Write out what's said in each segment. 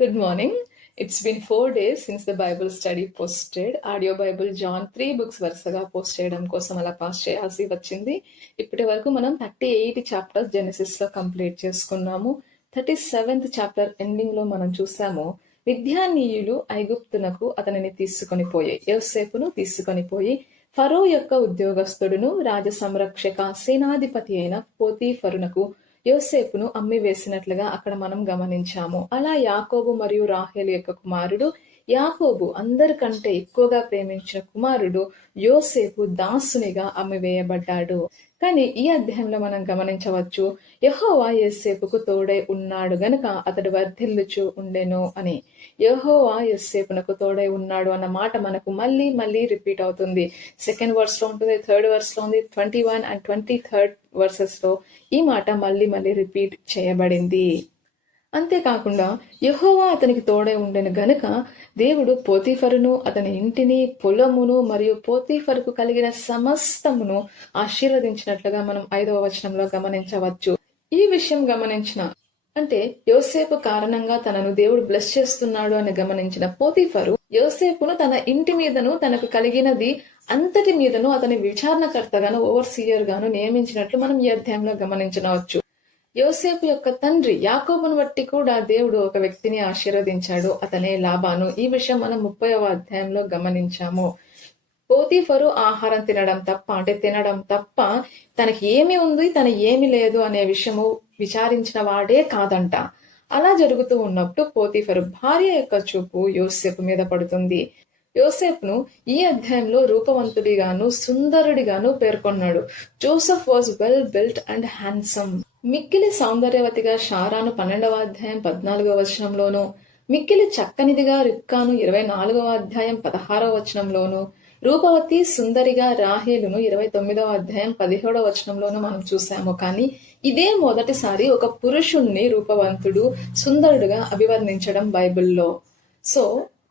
Good morning. It's been 4 days since the Bible study posted. Audio Bible John 3 books వరుసగా post చేయడం కోసం అలా pass చేయాల్సి వచ్చింది. ఇప్పటి వరకు మనం 38 చాప్టర్స్ జెనసిస్ లో కంప్లీట్ చేసుకున్నాము. 37th చాప్టర్ ఎండింగ్ లో మనం చూసాము, మిద్యానీయులు ఐగుప్తునకు అతనిని తీసుకొని పోయి, యోసేపును తీసుకొని పోయి ఫరో యొక్క ఉద్యోగస్తుడును రాజ సంరక్షక సేనాధిపతి అయిన పోతీఫరునకు యోసేపును అమ్మి వేసినట్లుగా అక్కడ మనం గమనించాము. అలా యాకోబు మరియు రాహేలు యొక్క కుమారుడు యాకోబు అందరికంటే ఎక్కువగా ప్రేమించిన కుమారుడు యోసేపు దాసునిగా అమ్మివేయబడ్డాడు. కానీ ఈ అధ్యాయంలో మనం గమనించవచ్చు, యెహోవా యోసేపుకు తోడై ఉన్నాడు గనుక అతడు వర్ధిల్లుచు ఉండెను అని. యెహోవా యోసేపునకు తోడై ఉన్నాడు అన్న మాట మనకు మళ్ళీ మళ్ళీ రిపీట్ అవుతుంది. 2nd verse లో ఉంటుంది, 3rd verse లో ఉంది, 21 and 23rd verses లో ఈ మాట మళ్ళీ మళ్ళీ రిపీట్ చేయబడింది. అంతేకాకుండా యెహోవా అతనికి తోడై ఉండెను గనుక దేవుడు పోతీఫరును, అతని ఇంటిని, పొలమును మరియు పోతీఫరుకు కలిగిన సమస్తమును ఆశీర్వదించినట్లుగా మనం 5వ వచనంలో గమనించవచ్చు. ఈ విషయం గమనించిన అంటే యోసేపు కారణంగా తనను దేవుడు బ్లెస్ చేస్తున్నాడు అని గమనించిన పోతీఫరు యోసేపును తన ఇంటి మీదను తనకు కలిగినది అంతటి మీదను అతని విచారణకర్తగాను ఓవర్సీయర్ గాను నియమించినట్లు మనం ఈ అధ్యాయంలో గమనించవచ్చు. యోసేపు యొక్క తండ్రి యాకోబును బట్టి కూడా దేవుడు ఒక వ్యక్తిని ఆశీర్వదించాడు, అతనే లాబాను. ఈ విషయం మనం 30వ అధ్యాయంలో గమనించాము. పోతీఫరు ఆహారం తినడం తప్ప తనకి ఏమి ఉంది తన ఏమి లేదు అనే విషయము విచారించిన వాడే కాదంట. అలా జరుగుతూ ఉన్నప్పుడు పోతీఫరు భార్య యొక్క చూపు యోసేపు మీద పడుతుంది. యోసేపును ఈ అధ్యాయంలో రూపవంతుడిగాను సుందరుడిగాను పేర్కొన్నాడు. Joseph was well built and handsome. మిక్కిలి సౌందర్యవతిగా షారాను 12వ అధ్యాయం 14వ వచనంలోను, మిక్కిలి చక్కనిదిగా రిబ్కాను 24వ అధ్యాయం 16వ వచనంలోను, రూపవతి సుందరిగా రాహేలును 29వ అధ్యాయం 17వ వచనంలోను మనం చూసాము. కానీ ఇదే మొదటిసారి ఒక పురుషుణ్ణి రూపవంతుడు సుందరుడుగా అభివర్ణించడం బైబిల్లో. So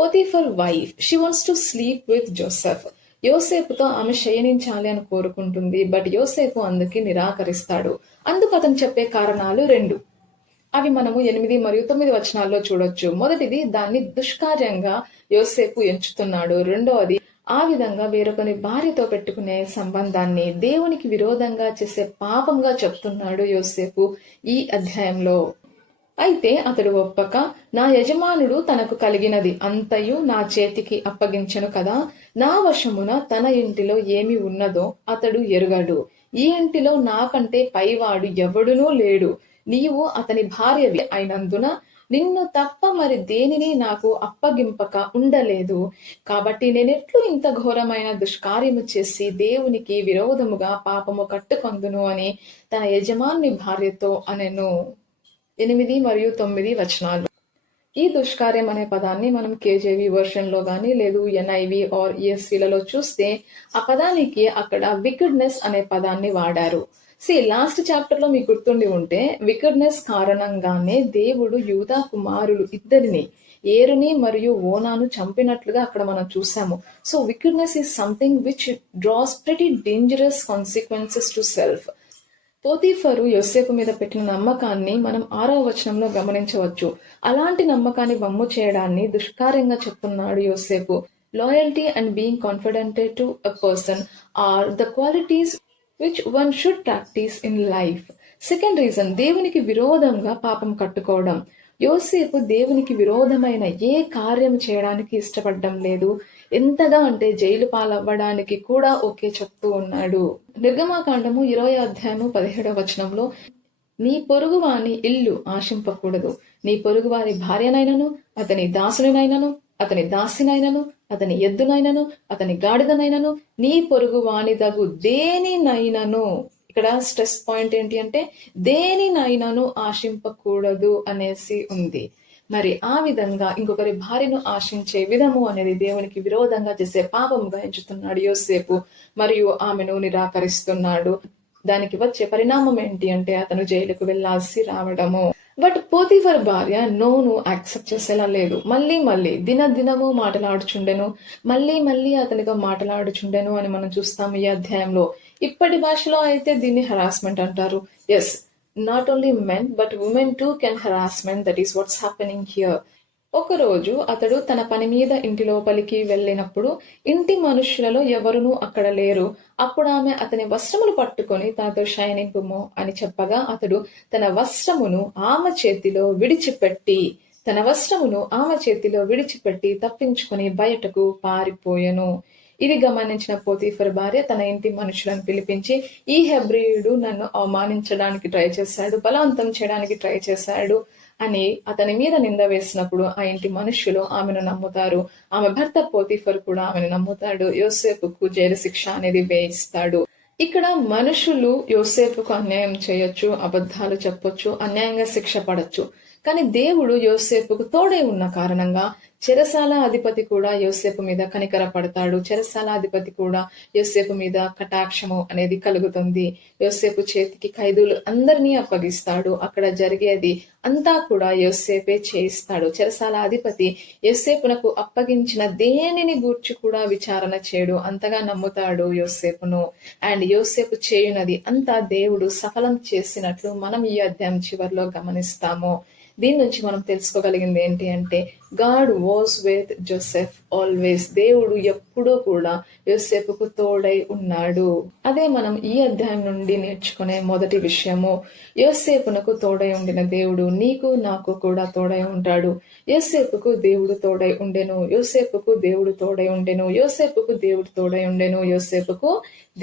Potiphar wife, she wants to sleep with Joseph. యోసేపుతో ఆమె శయనించాలి అని కోరుకుంటుంది. బట్ యోసేపు అందుకు నిరాకరిస్తాడు. అందుకు అతను చెప్పే కారణాలు 2. అవి మనము 8 మరియు 9 వచనాల్లో చూడొచ్చు. మొదటిది, దాన్ని దుష్కార్యంగా యోసేపు ఎంచుతున్నాడు. రెండవది, ఆ విధంగా వేరొకని భార్యతో పెట్టుకునే సంబంధాన్ని దేవునికి విరోధంగా చేసే పాపంగా చెప్తున్నాడు యోసేపు ఈ అధ్యాయంలో. అయితే అతడు ఒప్పక, నా యజమానుడు తనకు కలిగినది అంతయు నా చేతికి అప్పగించెను కదా, నా వశమున తన ఇంటిలో ఏమి ఉన్నదో అతడు ఎరుగడు. ఈ ఇంటిలో నాకంటే పైవాడు ఎవడునూ లేడు. నీవు అతని భార్యవి అయినందున నిన్ను తప్ప మరి దేనిని నాకు అప్పగింపక ఉండలేదు. కాబట్టి నేనెట్లు ఇంత ఘోరమైన దుష్కార్యము చేసి దేవునికి విరోధముగా పాపము కట్టుకొందును అని తన యజమాని భార్యతో అనెను. 8 మరియు 9 వచనాలు. ఈ దుష్కార్యం అనే పదాన్ని మనం కేజేవి వర్షన్ లో గానీ లేదు NIV ఆర్ ESVలలో చూస్తే ఆ పదానికి అక్కడ వికెడ్నెస్ అనే పదాన్ని వాడారు. లాస్ట్ చాప్టర్ లో మీకు గుర్తుండి ఉంటే వికెడ్నెస్ కారణంగానే దేవుడు యూదా కుమారులు ఇద్దరిని, ఏరుని మరియు ఓనాను చంపినట్లుగా అక్కడ మనం చూసాము. So wickedness is something which draws pretty dangerous consequences to self. Potiphar యోసేపు మీద పెట్టిన నమ్మకాన్ని మనం 6వ వచనంలో గమనించవచ్చు. అలాంటి నమ్మకాన్ని వమ్ము చేయడాన్ని దుష్కార్యంగా చెప్తున్నాడు యోసేపు. Loyalty and being confidented to a person are the qualities which one should practise in life. Second reason, దేవునికి విరోధంగా పాపం కట్టుకోవడం. యోసేపు దేవునికి విరోధమైన ఏ కార్యం చేయడానికి ఇష్టపడడం లేదు. ఎంతగా అంటే జైలు పాలవ్వడానికి కూడా ఓకే చెప్తూ ఉన్నాడు. నిర్గమాకాండము 20వ అధ్యాయము 17వ వచనంలో, నీ పొరుగువాని ఇల్లు ఆశింపకూడదు, నీ పొరుగువారి భార్యనైనను, అతని దాసునినైనను, అతని దాసినైనను, అతని ఎద్దునైనను, అతని గాడిదనైనను, నీ పొరుగువానిదగు దేనినైనను. ఇక్కడ స్ట్రెస్ పాయింట్ ఏంటి అంటే దేనినైనాను ఆశింపకూడదు అనేసి ఉంది. మరి ఆ విధంగా ఇంకొకరి భార్యను ఆశించే విధము అనేది దేవునికి విరోధంగా చేసే పాపముగా ఎంచుతున్నాడు యోసేపు, మరియు ఆమెను నిరాకరిస్తున్నాడు. దానికి వచ్చే పరిణామం ఏంటి అంటే అతను జైలుకు వెళ్లాల్సి రావడము. బట్ పోతీఫర్ భార్య నోను యాక్సెప్ట్ చేసేలా లేదు. మళ్ళీ దినదినము మాటలాడుచుండెను, మళ్ళీ అతనితో మాటలాడుచుండెను అని మనం చూస్తాము ఈ అధ్యాయంలో. ఇప్పటి భాషలో అయితే దీన్ని హరాస్మెంట్ అంటారు. Yes, not only men but women too can harassment. That is what's happening here. ఒకరోజు అతడు తన పని మీద ఇంటి లోపలికి వెళ్ళినప్పుడు ఇంటి మనుష్యులలో ఎవరునూ అక్కడ లేరు. అప్పుడు ఆమె అతని వస్త్రములు పట్టుకొని తనతో శయనింపుము అని చెప్పగా అతడు తన వస్త్రమును ఆమె చేతిలో విడిచిపెట్టి తప్పించుకొని బయటకు పారిపోయెను. ఇది గమనించిన పోతీఫర్ భార్య తన ఇంటి మనుషులను పిలిపించి, ఈ హెబ్రీయుడు నన్ను అవమానించడానికి ట్రై చేశాడు, బలవంతం చేయడానికి ట్రై చేశాడు అని అతని మీద నింద వేసినప్పుడు ఆ ఇంటి మనుష్యులు ఆమెను నమ్ముతారు. ఆమె భర్త పోతీఫర్ కూడా ఆమెను నమ్ముతాడు. యోసేపుకు జైలు శిక్ష అనేది వేయిస్తాడు. ఇక్కడ మనుషులు యోసేపుకు అన్యాయం చేయొచ్చు, అబద్ధాలు చెప్పొచ్చు, అన్యాయంగా శిక్ష పడొచ్చు. కానీ దేవుడు యోసేపుకు తోడై ఉన్న కారణంగా చెరసాల అధిపతి కూడా యోసేపు మీద కనికర పడతాడు. చెరసాల అధిపతి కూడా యోసేపు మీద కటాక్షము అనేది కలుగుతుంది. యోసేపు చేతికి ఖైదీలు అందరినీ అప్పగిస్తాడు. అక్కడ జరిగేది అంతా కూడా యోసేపే చేయిస్తాడు. చెరసాల అధిపతి యోసేపునకు అప్పగించిన దేనిని గూర్చి కూడా విచారణ చేయడు. అంతగా నమ్ముతాడు యోసేపును. అండ్ యోసేపు చేయునది అంతా దేవుడు సఫలం చేసినట్లు మనం ఈ అధ్యాయం చివరిలో గమనిస్తాము. దీని నుంచి మనం తెలుసుకోగలిగింది ఏంటి అంటే, God was with Joseph always. దేవుడు ఎప్పుడూ కూడా యోసేపుకు తోడై ఉన్నాడు. అదే మనం ఈ అధ్యాయం నుండి నేర్చుకునే మొదటి విషయము. యోసేపునకు తోడై ఉండిన దేవుడు నీకు నాకు కూడా తోడై ఉంటాడు. యోసేపుకు దేవుడు తోడై ఉండెను. యోసేపుకు దేవుడు తోడై ఉండెను. యోసేపుకు దేవుడు తోడై ఉండెను. యోసేపుకు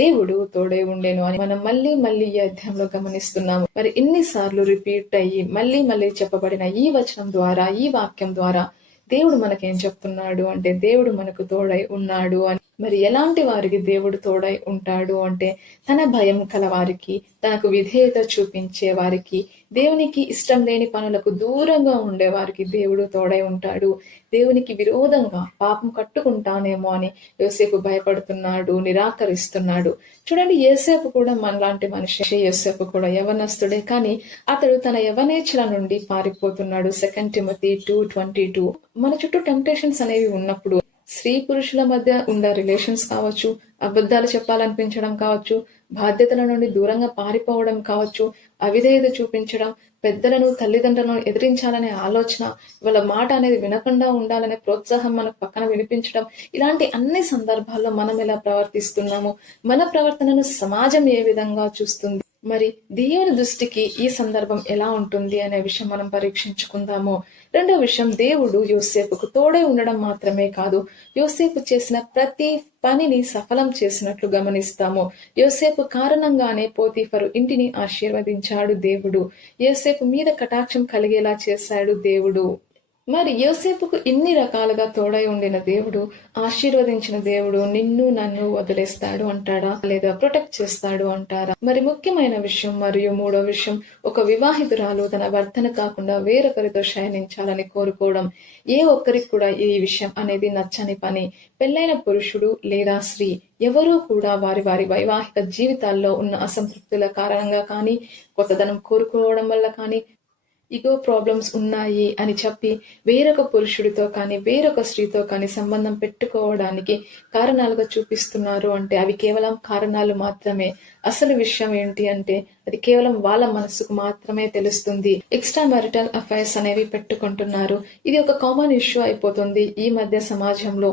దేవుడు తోడై ఉండెను అని మనం మళ్ళీ ఈ అధ్యాయంలో గమనిస్తున్నాము. మరి ఇన్నిసార్లు రిపీట్ అయ్యి మళ్ళీ చెప్పబడిన ఈ వచనం ద్వారా, ఈ వాక్యం ద్వారా దేవుడు మనకేం చెప్తున్నాడు అంటే, దేవుడు మనకు తోడై ఉన్నాడు అని. మరి ఎలాంటి వారికి దేవుడు తోడై ఉంటాడు అంటే, తన భయం కలవారికి, తనకు విధేయత చూపించే వారికి, దేవునికి ఇష్టం లేని పనులకు దూరంగా ఉండే వారికి దేవుడు తోడై ఉంటాడు. దేవునికి విరోధంగా పాపం కట్టుకుంటానేమో అని యోసేపు భయపడుతున్నాడు, నిరాకరిస్తున్నాడు. చూడండి, యోసేపు కూడా మనలాంటి మనిషి. యోసేపు కూడా యవనస్తుడే, కానీ అతడు తన యవనేచ్ఛల నుండి పారిపోతున్నాడు. 2 Timothy 2:22. మన చుట్టూ టెంప్టేషన్స్ అనేవి ఉన్నప్పుడు, స్త్రీ పురుషుల మధ్య ఉన్న రిలేషన్స్ కావచ్చు, అబద్ధాలు చెప్పాలనిపించడం కావచ్చు, బాధ్యతల నుండి దూరంగా పారిపోవడం కావచ్చు, అవిధేయత చూపించడం, పెద్దలను తల్లిదండ్రులను ఎదిరించాలనే ఆలోచన, వాళ్ళ మాట అనేది వినకుండా ఉండాలనే ప్రోత్సాహం మనకు పక్కన వినిపించడం, ఇలాంటి అన్ని సందర్భాల్లో మనం ఎలా ప్రవర్తిస్తున్నాము, మన ప్రవర్తనను సమాజం ఏ విధంగా చూస్తుంది, మరి దేవుని దృష్టికి ఈ సందర్భం ఎలా ఉంటుంది అనే విషయం మనం పరీక్షించుకుందాము. రెండో విషయం, దేవుడు యోసేపుకు తోడై ఉండడం మాత్రమే కాదు, యోసేపు చేసిన ప్రతి పనిని సఫలం చేసినట్లు గమనిస్తాము. యోసేపు కారణంగానే పోతీఫరు ఇంటిని ఆశీర్వదించాడు దేవుడు. యోసేపు మీద కటాక్షం కలిగేలా చేశాడు దేవుడు. మరి యోసేపుకు ఇన్ని రకాలుగా తోడై ఉండిన దేవుడు, ఆశీర్వదించిన దేవుడు నిన్ను నన్ను వదిలేస్తాడు అంటాడా, లేదా ప్రొటెక్ట్ చేస్తాడు అంటారా? మరి ముఖ్యమైన విషయం మరియు మూడో విషయం, ఒక వివాహితురాలు తన భర్తను కాకుండా వేరొకరితో శయనించాలని కోరుకోవడం ఏ ఒక్కరికి కూడా ఈ విషయం అనేది నచ్చని పని. పెళ్ళైన పురుషుడు లేదా స్త్రీ ఎవరూ కూడా వారి వైవాహిక జీవితాల్లో ఉన్న అసంతృప్తుల కారణంగా కానీ, కొత్తదనం కోరుకోవడం వల్ల కానీ, ఇగో ప్రాబ్లమ్స్ ఉన్నాయి అని చెప్పి వేరొక పురుషుడితో కానీ వేరొక స్త్రీతో కానీ సంబంధం పెట్టుకోవడానికి కారణాలుగా చూపిస్తున్నారు అంటే అవి కేవలం కారణాలు మాత్రమే. అసలు విషయం ఏంటి అంటే, అది కేవలం వాళ్ళ మనసుకు మాత్రమే తెలుస్తుంది. ఎక్స్ట్రా మ్యారిటల్ అఫైర్స్ అనేవి పెట్టుకుంటున్నారు. ఇది ఒక కామన్ ఇష్యూ అయిపోతుంది ఈ మధ్య సమాజంలో.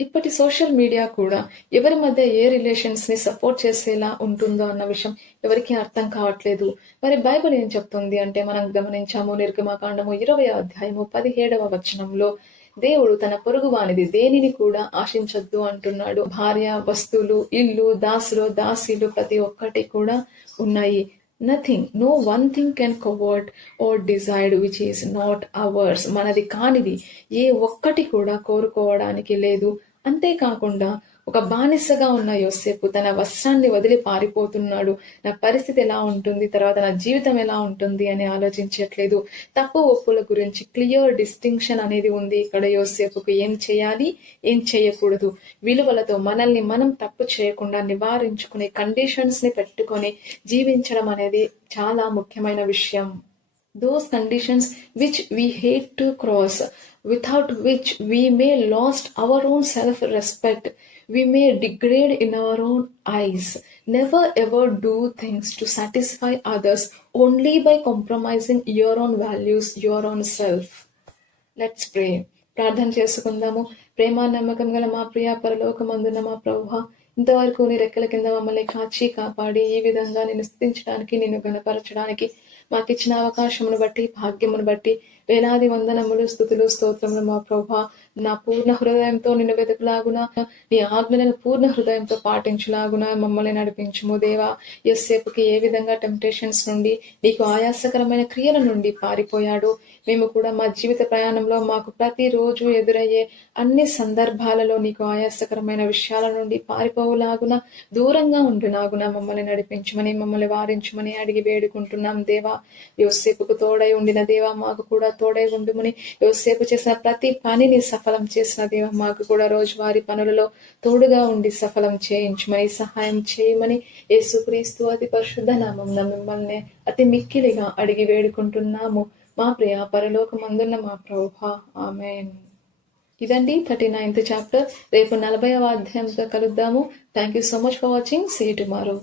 ఇప్పటి సోషల్ మీడియా కూడా ఎవరి మధ్య ఏ రిలేషన్స్ ని సపోర్ట్ చేసేలా ఉంటుందో అన్న విషయం ఎవరికి అర్థం కావట్లేదు. మరి బైబిల్ ఏం చెప్తుంది అంటే, మనం గమనించాము, నిర్గమకాండము 20వ అధ్యాయము 17వ వచనంలో దేవుడు తన పొరుగు వానిది దేనిని కూడా ఆశించొద్దు అంటున్నాడు. భార్య, వస్తువులు, ఇల్లు, దాసులు, దాసీలు ప్రతి ఒక్కటి కూడా ఉన్నాయి. Nothing, no one thing can covet or decide which is not ours. మనది కానిది ఏ ఒక్కటి కూడా కోరుకోవడానికి లేదు. అంతేకాకుండా ఒక బానిసగా ఉన్న యోసేపు తన వస్త్రాన్ని వదిలి పారిపోతున్నాడు. నా పరిస్థితి ఎలా ఉంటుంది, తర్వాత నా జీవితం ఎలా ఉంటుంది అని ఆలోచించట్లేదు. తప్పు ఒప్పుల గురించి క్లియర్ డిస్టింక్షన్ అనేది ఉంది ఇక్కడ యోసేపుకు. ఏం చేయాలి, ఏం చేయకూడదు, విలువలతో మనల్ని మనం తప్పు చేయకుండా నివారించుకునే కండిషన్స్ ని పెట్టుకొని జీవించడం అనేది చాలా ముఖ్యమైన విషయం. Those conditions which we hate to cross, without which we may lost our own self-respect, we may degrade in our own eyes. Never ever do things to satisfy others only by compromising your own values, your own self. Let's pray. ప్రార్థన చేసుకుందాము. ప్రేమ నమ్మకం గల మా ప్రియ పరలోకమందున్న మా ప్రభువా, ఇంతవరకు నీ రెక్కల కింద మమ్మల్ని కాచి కాపాడి ఈ విధంగా నిన్ను స్తుతించడానికి, నిన్ను గణపరచడానికి మాకిచ్చిన అవకాశమును బట్టి, భాగ్యమును బట్టి వేలాది వందనములు, స్తుతులు, స్తోత్రములు మా ప్రభువా. నా పూర్ణ హృదయంతో నిన్ను వెతుకులాగున, నీ ఆజ్ఞలను పూర్ణ హృదయంతో పాటించులాగున మమ్మల్ని నడిపించుము దేవా. యోసేపుకి ఏ విధంగా టెంప్టేషన్స్ నుండి, నీకు ఆయాసకరమైన క్రియల నుండి పారిపోయాడు, మేము కూడా మా జీవిత ప్రయాణంలో మాకు ప్రతిరోజు ఎదురయ్యే అన్ని సందర్భాలలో నీకు ఆయాసకరమైన విషయాల నుండి పారిపోవులాగున, దూరంగా ఉండులాగున మమ్మల్ని నడిపించమని, మమ్మల్ని వారించమని అడిగి వేడుకుంటున్నాం దేవా. యోసేపుకు తోడై ఉండిన దేవా, మాకు కూడా తోడై ఉండుమని, యోసేపు చేసిన ప్రతి పనిని సఫలం చేసిన దేవా, మాకు కూడా రోజువారీ పనులలో తోడుగా ఉండి సఫలం చేయించమని, సహాయం చేయమని యేసుక్రీస్తు అతి పరిశుద్ధ నామమున మిమ్మల్ని అతి మిక్కిలిగా అడిగి వేడుకుంటున్నాము మా ప్రియ పరలోకమందున్న మా ప్రభువా. ఆమేన్. ఇదండి 39th చాప్టర్. రేపు 40వ అధ్యాయంతో కలుద్దాము. Thank you so much for watching. See you tomorrow.